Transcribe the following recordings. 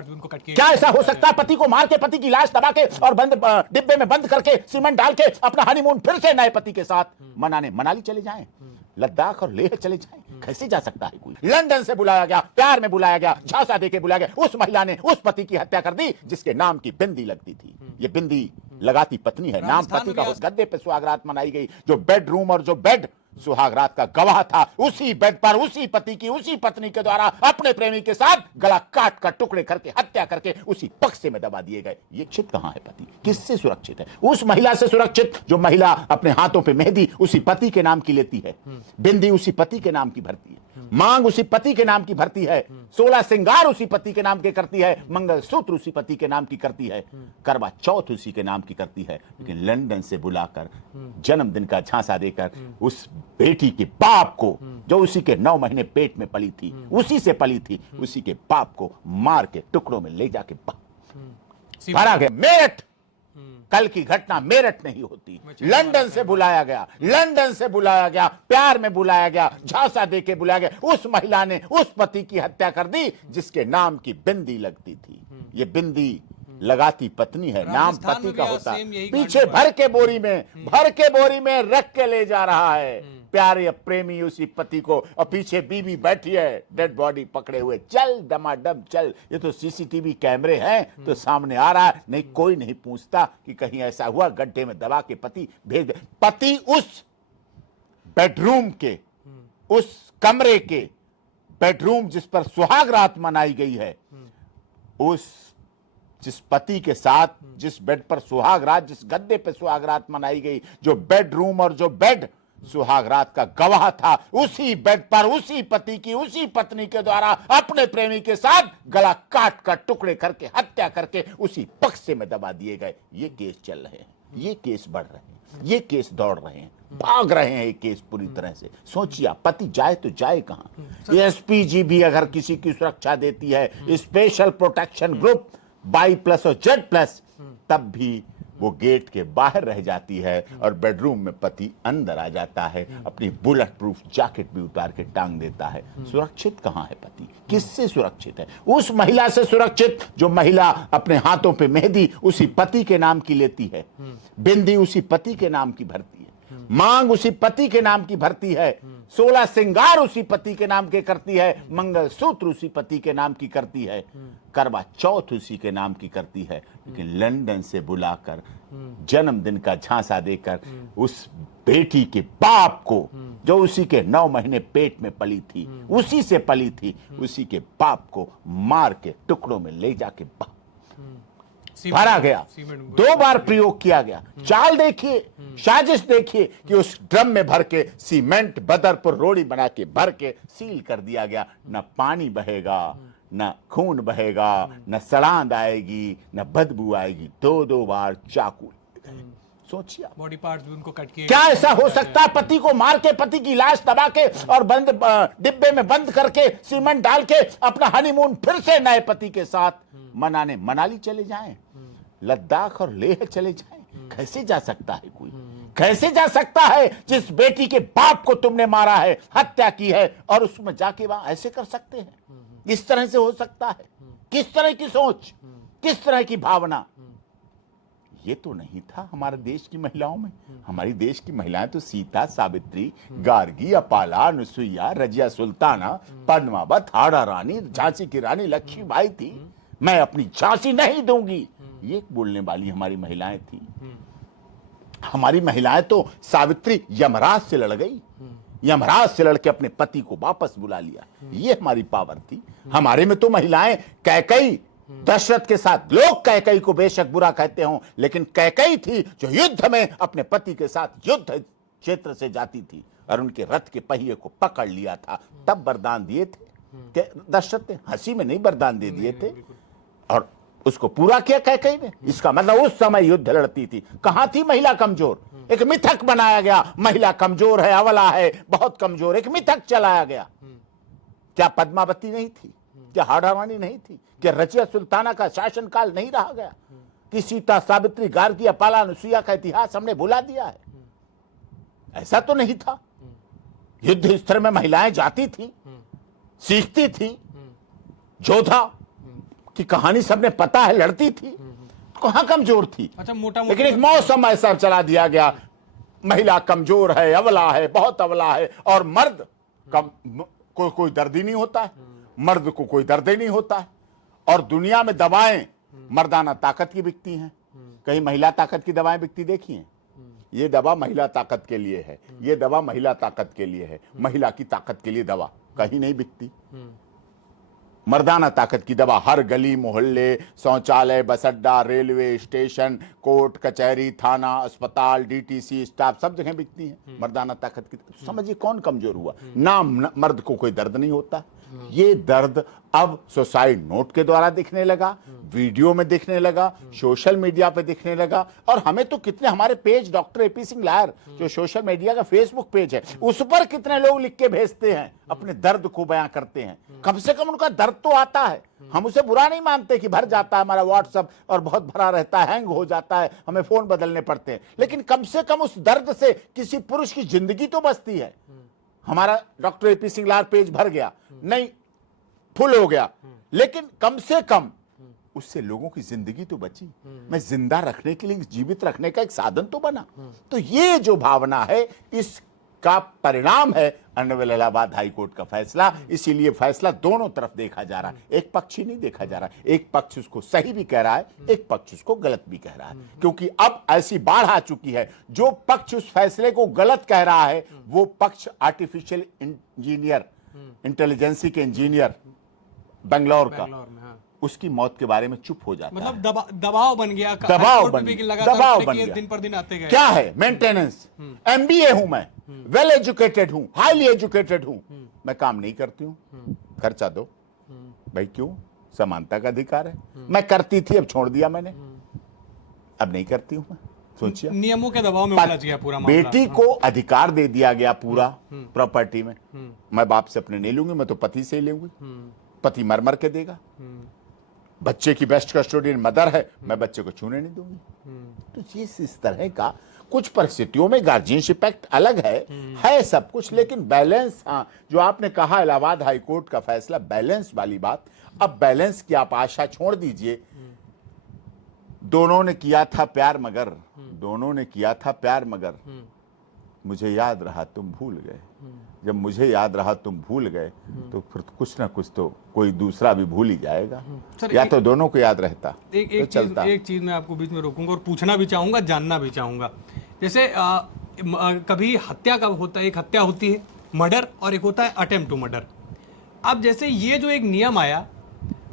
Parts भी उनको cut के। क्या ऐसा हो सकता है पति को मार के, पति की लाश दबा के और बंद डिब्बे में बंद करके सीमेंट डाल के अपना हनीमून फिर से नए पति के साथ मनाने मनाली चले जाएं, लद्दाख और लेह चले जाएं? कैसे जा सकता है कोई? लंदन से बुलाया गया, प्यार में बुलाया गया, झांसा देके बुलाया गया, उस महिला ने उस पति की हत्या कर दी जिसके नाम की बिंदी लगती थी। ये बिंदी लगाती पत्नी है, नाम पति का। उस गद्दे पे सुहागरात मनाई गई, जो बेडरूम और जो बेड सुहागरात का गवाह था, उसी बेड पर उसी पति की उसी पत्नी के द्वारा अपने प्रेमी के साथ गला काट कर टुकड़े करके हत्या करके उसी बक्से में दबा दिए गए। ये सुरक्षित कहां है पति? किससे सुरक्षित है? उस महिला से सुरक्षित जो महिला अपने हाथों पे मेहंदी उसी पति के नाम की लेती है, बिंदी उसी पति के नाम की भरती है, मांग उसी पति के नाम की भरती है, 16 श्रृंगार उसी पति के नाम के करती है, मंगलसूत्र उसी पति के नाम की करती है, करवा चौथ उसी के नाम की करती है। लेकिन लंदन से बुलाकर जन्मदिन का झांसा देकर उस बेटी के बाप को, जो उसी के 9 महीने पेट में पली थी, उसी से पली थी, उसी के बाप को मार के टुकड़ों में ले जाके मारा गया। मेरठ, कल की घटना मेरठ नहीं होती, लंदन से बुलाया गया, लंदन से बुलाया गया, प्यार में बुलाया गया, झांसा देके बुलाया गया। उस महिला ने उस पति की हत्या कर दी जिसके नाम की बिंदी लगती थी। ये बिंदी लगाती पत्नी है, नाम पति का होता है। पीछे भर के बोरी में रख के ले जा रहा है प्यारे प्रेमी उसी पति को, और पीछे बीवी बैठी है डेड बॉडी पकड़े हुए। चल डमाडम चल, ये तो सीसीटीवी कैमरे हैं तो सामने आ रहा है। नहीं, कोई नहीं पूछता कि कहीं ऐसा हुआ गड्ढे में दबा के पति भेज दे। पति उस बेडरूम के, उस कमरे के, बेडरूम जिस पर सुहाग रात मनाई गई है, उस जिस पति के साथ जिस बेड पर सुहाग रात, जिस गद्दे पे सुहाग रात मनाई गई, जो बेडरूम और जो बेड सुहाग रात का गवाह था, उसी बेड पर उसी पति की उसी पत्नी के द्वारा अपने प्रेमी के साथ गला काट कर टुकड़े करके हत्या करके उसी बक्से में दबा दिए गए। ये केस चल रहे हैं, ये केस बढ़ रहे हैं, ये केस दौड़ रहे हैं, भाग रहे हैं ये केस पूरी तरह से। सोचिए, पति जाए तो जाए कहां? एसपीजी भी अगर किसी की सुरक्षा देती है, स्पेशल प्रोटेक्शन ग्रुप Y+ और Z+, तब भी वो गेट के बाहर रह जाती है और बेडरूम में पति अंदर आ जाता है, अपनी बुलेट प्रूफ जैकेट भी उतार के टांग देता है। सुरक्षित कहां है पति? किससे सुरक्षित है? उस महिला से सुरक्षित जो महिला अपने हाथों पे मेहंदी उसी पति के नाम की लेती है, बिंदी उसी पति के नाम की भरती है, मांग उसी पति के नाम की भरती है, 16 श्रृंगार उसी पति के नाम के करती है, मंगलसूत्र उसी पति के नाम की करती है, करवा चौथ उसी के नाम की करती है। लेकिन लंदन से बुलाकर जन्मदिन का झांसा देकर उस बेटी के बाप को, जो उसी के 9 महीने पेट में पली थी, उसी से पली थी, उसी के बाप को मार के टुकड़ों में ले जाके भरा गया। 2 बार प्रयोग किया गया। चाल देखिए, साजिश देखिए कि उस ड्रम में भर के सीमेंट बदरपुर रोड़ी बना के भर के सील कर दिया गया। न पानी बहेगा, न खून बहेगा, न सड़ांद आएगी, न बदबू आएगी। 2 बार चाकू। सोचिए, बॉडी पार्ट्स भी उनको कट के। क्या ऐसा हो सकता है पति को मार के, पति की लाश दबा के और बंद डिब्बे में बंद करके सीमेंट डाल के अपना हनीमून फिर से नए पति के साथ मनाने मनाली चले जाएं, लद्दाख और लेह चले जाएं? कैसे जा सकता है कोई? कैसे जा सकता है? जिस बेटी के बाप को तुमने मारा है, हत्या की है, और उसमें जाके वहां ऐसे कर सकते हैं? इस तरह से हो सकता है? किस तरह की सोच, किस तरह की भावना? ये तो नहीं था हमारे देश की महिलाओं में। हमारी देश की महिलाएं तो सीता, सावित्री, गार्गी, अपाला, अनुसुईया, रजिया सुल्ताना, पद्मावत, हाड़ा रानी, झांसी की रानी लक्ष्मीबाई थी। मैं अपनी झांसी नहीं दूंगी, ये बोलने वाली हमारी महिलाएं थी। हमारी महिलाएं तो सावित्री यमराज से लड़ गई, यमराज से लड़के अपने पति को वापस बुला लिया। ये हमारी पावर थी। हमारे में तो महिलाएं कैकई, दशरथ के साथ, लोग कैकई को बेशक बुरा कहते हों, लेकिन कैकई थी जो युद्ध में अपने पति के साथ युद्ध क्षेत्र से जाती थी और उनके रथ के पहिए को पकड़ लिया था, तब वरदान दिए थे। दशरथ ने हंसी में नहीं वरदान दे दिए थे, और उसको पूरा किया कैकई ने। इसका मतलब उस समय युद्ध लड़ती थी। कहां थी महिला कमजोर? एक मिथक बनाया गया, महिला कमजोर है, अवला है, बहुत कमजोर, एक मिथक चलाया गया। क्या पद्मावती नहीं थी? क्या हाड़ा रानी नहीं थी? क्या रजिया सुल्ताना का शासनकाल नहीं रहा गया? कि सीता, सावित्री, गार्गी, अपाला, अनुसुईया का इतिहास हमने भुला दिया है? ऐसा तो नहीं था। युद्ध स्तर में महिलाएं जाती थी, सीखती थी, जोधा की कहानी सबने पता है, लड़ती थी, कहां कमजोर थी। अच्छा, मोटा लेकिन एक मौसम ऐसा चला दिया गया, महिला कमजोर है, अबला है, बहुत अबला है, और मर्द कोई दर्द ही नहीं होता है, मर्द को कोई दर्द ही नहीं होता है। और दुनिया में दवाएं मर्दाना ताकत की बिकती हैं, कहीं महिला ताकत की दवाएं बिकती देखी हैं? ये दवा महिला ताकत के लिए है, ये दवा महिला ताकत के लिए है, महिला की ताकत के लिए दवा कहीं नहीं बिकती। मर्दाना ताकत की दवा हर गली मोहल्ले, शौचालय, बस अड्डा, रेलवे स्टेशन, कोर्ट कचहरी, थाना, अस्पताल, डीटीसी स्टाफ, सब जगह बिकती है मर्दाना ताकत की। तो समझिए कौन कमजोर हुआ? ना मर्द को कोई दर्द नहीं होता। ये दर्द अब सुसाइड नोट के द्वारा दिखने लगा, वीडियो में दिखने लगा, सोशल मीडिया पे दिखने लगा। और हमें तो कितने, हमारे page doctor AP Singh Lair जो सोशल मीडिया का फेसबुक पेज है, उस पर कितने लोग लिख के भेजते हैं, अपने दर्द को बयां करते हैं। कम से कम उनका दर्द तो आता है। हम उसे बुरा नहीं मानते कि भर जाता है हमारा व्हाट्सएप और बहुत भरा रहता है, हैंग हो जाता है, हमें फोन बदलने पड़ते हैं, लेकिन कम से कम उस दर्द से किसी पुरुष की जिंदगी तो बचती है। हमारा doctor AP Singh Lair page भर गया नहीं, फुल हो गया, लेकिन कम से कम उससे लोगों की जिंदगी तो बची। मैं जिंदा रखने के लिए, जीवित रखने का एक साधन तो बना। तो ये जो भावना है, इसका परिणाम है ऑनरेबल इलाहाबाद हाई कोर्ट का फैसला। इसीलिए फैसला दोनों तरफ देखा जा रहा है, एक पक्ष ही नहीं देखा जा रहा है। एक पक्ष उसको सही भी कह रहा है, एक पक्ष उसको गलत भी कह रहा है, क्योंकि अब ऐसी बाढ़ आ चुकी है। जो पक्ष उस फैसले को गलत कह रहा है, वो पक्ष आर्टिफिशियल इंजीनियर, इंटेलिजेंसी के इंजीनियर बेंगलोर का, उसकी मौत के बारे में चुप हो जाता है। मतलब दबाव बन गया, दबाव बन गया, दिन पर दिन आते गए। क्या है मेंटेनेंस? एमबीए हूं मैं, वेल एजुकेटेड हूं, हाईली एजुकेटेड हूं, मैं काम नहीं करती हूं, खर्चा दो भाई। क्यों? समानता का अधिकार है। मैं करती थी, अब छोड़ दिया मैंने, अब नहीं करती हूं मैं। सोचिए, नियमों के दबाव में उलझ गया पूरा मामला। बेटी को अधिकार दे दिया गया पूरा प्रॉपर्टी में। मैं बाप से अपने नहीं लूंगी, मैं तो पति से ही लूंगी, पति मर मर के देगा। बच्चे की बेस्ट कस्टोडियन मदर है, मैं बच्चे को छूने नहीं दूंगी। तो ये इस तरह का कुछ परिस्थितियों में गार्जियनशिप एक्ट अलग है सब कुछ, लेकिन बैलेंस, हाँ, जो आपने कहा इलाहाबाद हाई कोर्ट का फैसला, बैलेंस वाली बात। अब बैलेंस की आप आशा छोड़ दीजिए। दोनों ने किया था प्यार मगर, दोनों ने किया था प्यार मगर, मुझे याद रहा तुम भूल गए। जब मुझे याद रहा तुम भूल गए, तो फिर कुछ ना कुछ तो कोई दूसरा भी भूल ही जाएगा, या तो दोनों को याद रहता तो चलता। एक चीज मैं आपको बीच में रोकूंगा और पूछना भी चाहूंगा, जानना भी चाहूंगा। जैसे कभी हत्या का होता है, एक हत्या होती है मर्डर, और एक होता है अटेम्प्ट टू मर्डर। अब जैसे ये जो एक नियम आया,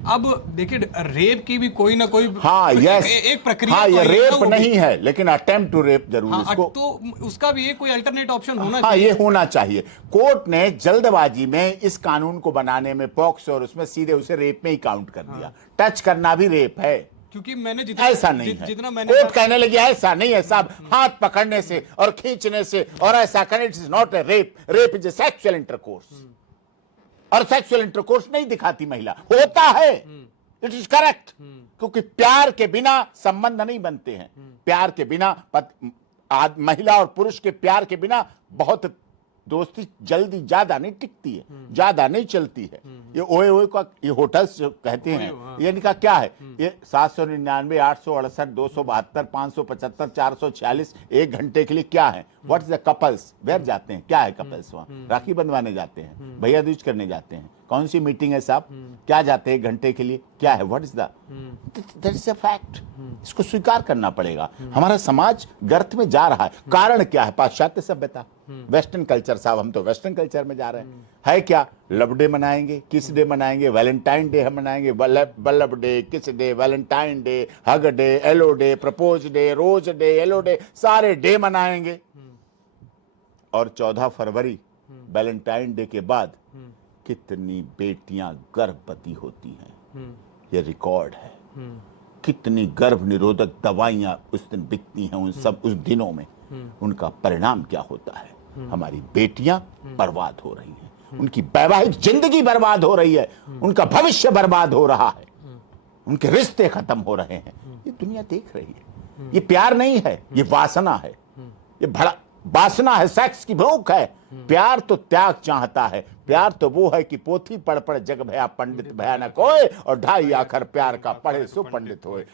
अब देखिए रेप की भी कोई ना कोई, हाँ, एक प्रक्रिया, हाँ, ये रेप नहीं है, लेकिन अटेम्प्ट टू रेप जरूर। हाँ, इसको तो उसका भी एक कोई अल्टरनेट ऑप्शन होना चाहिए। ये होना चाहिए। कोर्ट ने जल्दबाजी में इस कानून को बनाने में, पॉक्सो और उसमें सीधे उसे रेप में ही काउंट कर दिया। टच करना भी रेप है, क्योंकि मैंने ऐसा नहीं है। जितना मैंने कोर्ट कहने लगी ऐसा नहीं है साहब, हाथ पकड़ने से और खींचने से और ऐसा करने, it is not a rape. Rape is a sexual intercourse, और सेक्सुअल इंटरकोर्स नहीं दिखाती महिला, होता है, इट इज करेक्ट। क्योंकि प्यार के बिना संबंध नहीं बनते हैं, प्यार के बिना महिला और पुरुष के प्यार के बिना बहुत दोस्ती जल्दी ज्यादा नहीं टिकती है, ज्यादा नहीं चलती है। ये ओए ओए का, ये होटल्स जो कहते हैं, ये इनका क्या है? ये 799, 868, 272, 575, 446 एक घंटे के लिए क्या है? What is the couples? Where जाते हैं? क्या है कपल्स? वहां राखी बंधवाने जाते हैं, भैया दूज करने जाते हैं, कौन सी मीटिंग है साहब? क्या जाते हैं एक घंटे के लिए? क्या है? What is that is a fact. इसको स्वीकार करना पड़ेगा। हमारा समाज गर्त में जा रहा है, कारण क्या है? पाश्चात्य सभ्यता, वेस्टर्न कल्चर। साहब हम तो वेस्टर्न कल्चर में जा रहे हैं। है क्या? लव डे मनाएंगे, किस डे मनाएंगे, वैलेंटाइन डे हम मनाएंगे, बल्लभ day, kiss day, Valentine day, hug day, एलो day, propose day, rose day, एलो डे, सारे डे मनाएंगे। और 14 फरवरी वैलेंटाइन डे के बाद कितनी बेटियां गर्भवती होती हैं, ये रिकॉर्ड है। कितनी गर्भ निरोधक दवाइयां उस दिन बिकती हैं, उन सब उस दिनों में। उनका परिणाम क्या होता है? हमारी बेटियां बर्बाद हो रही हैं, उनकी वैवाहिक जिंदगी बर्बाद हो रही है, उनका भविष्य बर्बाद हो रहा है, उनके रिश्ते खत्म हो रहे हैं। ये दुनिया देख रही है। ये प्यार नहीं है, ये वासना है, ये वासना है, सेक्स की भूख है। प्यार तो त्याग चाहता है। प्यार तो वो है कि पोथी पढ़ पढ़ जग भया पंडित भयानक होए और ढाई आखर प्यार का पढ़े सो पंडित होए।